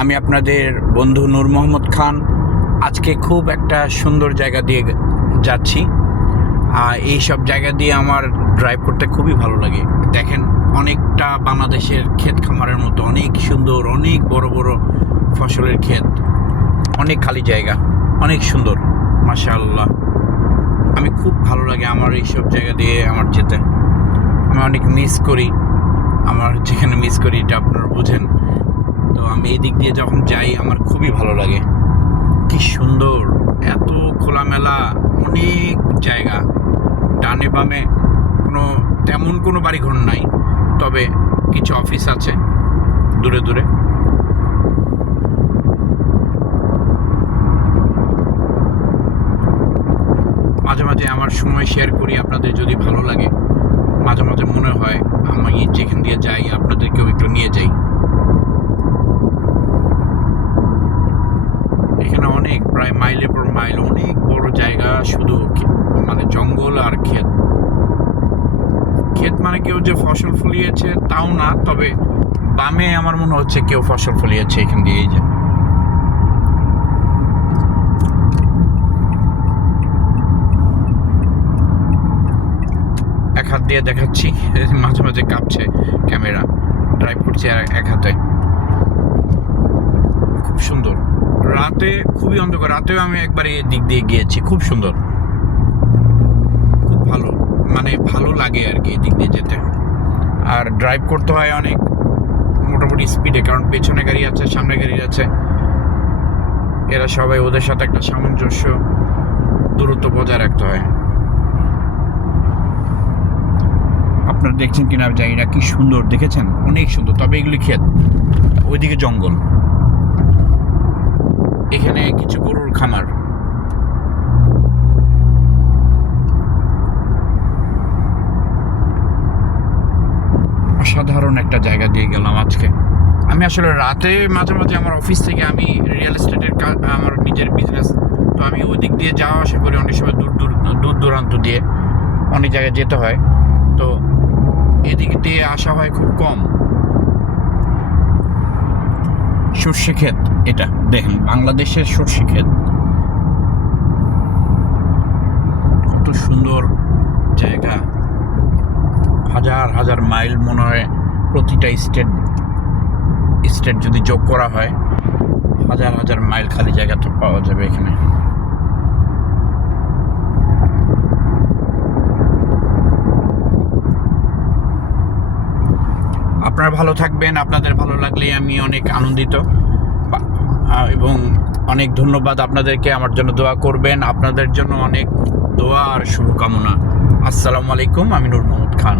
আমি আপনাদের বন্ধু নূর মোহাম্মদ খান। আজকে খুব একটা সুন্দর জায়গা দিয়ে যাচ্ছি। এই সব জায়গা দিয়ে আমার ড্রাইভ করতে খুবই ভালো লাগে। দেখেন, অনেকটা বাংলাদেশের ক্ষেত খামারের মতো, অনেক সুন্দর, অনেক বড় বড় ফসলের ক্ষেত, অনেক খালি জায়গা, অনেক সুন্দর, মাশাআল্লাহ। আমি খুব ভালো লাগে আমার এইসব জায়গা দিয়ে আমার যেতে। আমি অনেক মিস করি, আমার যেখানে মিস করি এটা আপনারা বুঝেন। তো আমি এই দিক দিয়ে যখন যাই আমার খুবই ভালো লাগে। কি সুন্দর, এত খোলামেলা, অনেক জায়গা, ডানে বামে তেমন কোনো বাড়িঘর নাই, তবে কিছু অফিস আছে দূরে দূরে। মাঝে মাঝে আমার সময় শেয়ার করি, আপনাদের যদি ভালো লাগে। মাঝে মাঝে মনে হয় আমি যেখান দিয়ে যাই আপনাদেরকেও একটু নিয়ে যাই। এখানে অনেক, প্রায় মাইলের পর মাইল, অনেক বড় জায়গা, শুধু মানে জঙ্গল আর ক্ষেত। ক্ষেত মানে কেউ যে ফসল ফলিয়েছে তাও না, তবে বামে আমার মনে হচ্ছে কেউ ফসল ফলিয়েছে এখান দিয়ে। এই যে এক হাত দিয়ে দেখাচ্ছি, মাঝে মাঝে কাঁপছে ক্যামেরা, ড্রাইভ করছি আর এক হাতে। খুব সুন্দর, রাতে খুবই অন্ধকার, রাতেও আমি একবার এই দিক দিয়ে গিয়েছি, খুব সুন্দর, খুব ভালো, মানে ভালো লাগে আর কি এই দিক দিয়ে যেতে। আর ড্রাইভ করতে হয় অনেক মোটামুটি স্পিডে, কারণ পেছনে গাড়ি আছে, সামনে গাড়ি আছে, এরা সবাই, ওদের সাথে একটা সামঞ্জস্য, দূরত্ব বজায় রাখতে হয়। আপনারা দেখছেন কিনা জায়গাটা কি সুন্দর, দেখেছেন? অনেক সুন্দর, তবে এগুলি ক্ষেত, ওইদিকে জঙ্গল। এখানে কিছু গরুর খামার। অসাধারণ একটা জায়গা দিয়ে গেলাম আজকে। আমি আসলে রাতে মাঝে মাঝে আমার অফিস থেকে, আমি রিয়েল এস্টেটের আমার নিজের বিজনেস, তো আমি ওই দিক দিয়ে যাওয়া আসা করি অনেক সময়, দূর দূরান্ত দিয়ে অনেক জায়গায় যেতে হয়, তো এদিক দিয়ে আসা হয় খুব কম। সর্ষে ক্ষেত, এটা দেখেন বাংলাদেশের সর্ষে ক্ষেত, কত সুন্দর জায়গা। হাজার হাজার মাইল মনে হয়, প্রতিটা স্টেট যদি যোগ করা হয়, হাজার হাজার মাইল খালি জায়গা তো পাওয়া যাবে এখানে। আপনারা ভালো থাকবেন, আপনাদের ভালো লাগলেই আমি অনেক আনন্দিত, এবং অনেক ধন্যবাদ আপনাদেরকে। আমার জন্য দোয়া করবেন, আপনাদের জন্য অনেক দোয়া আর শুভকামনা। আসসালামু আলাইকুম, আমি নূর মোহাম্মদ খান।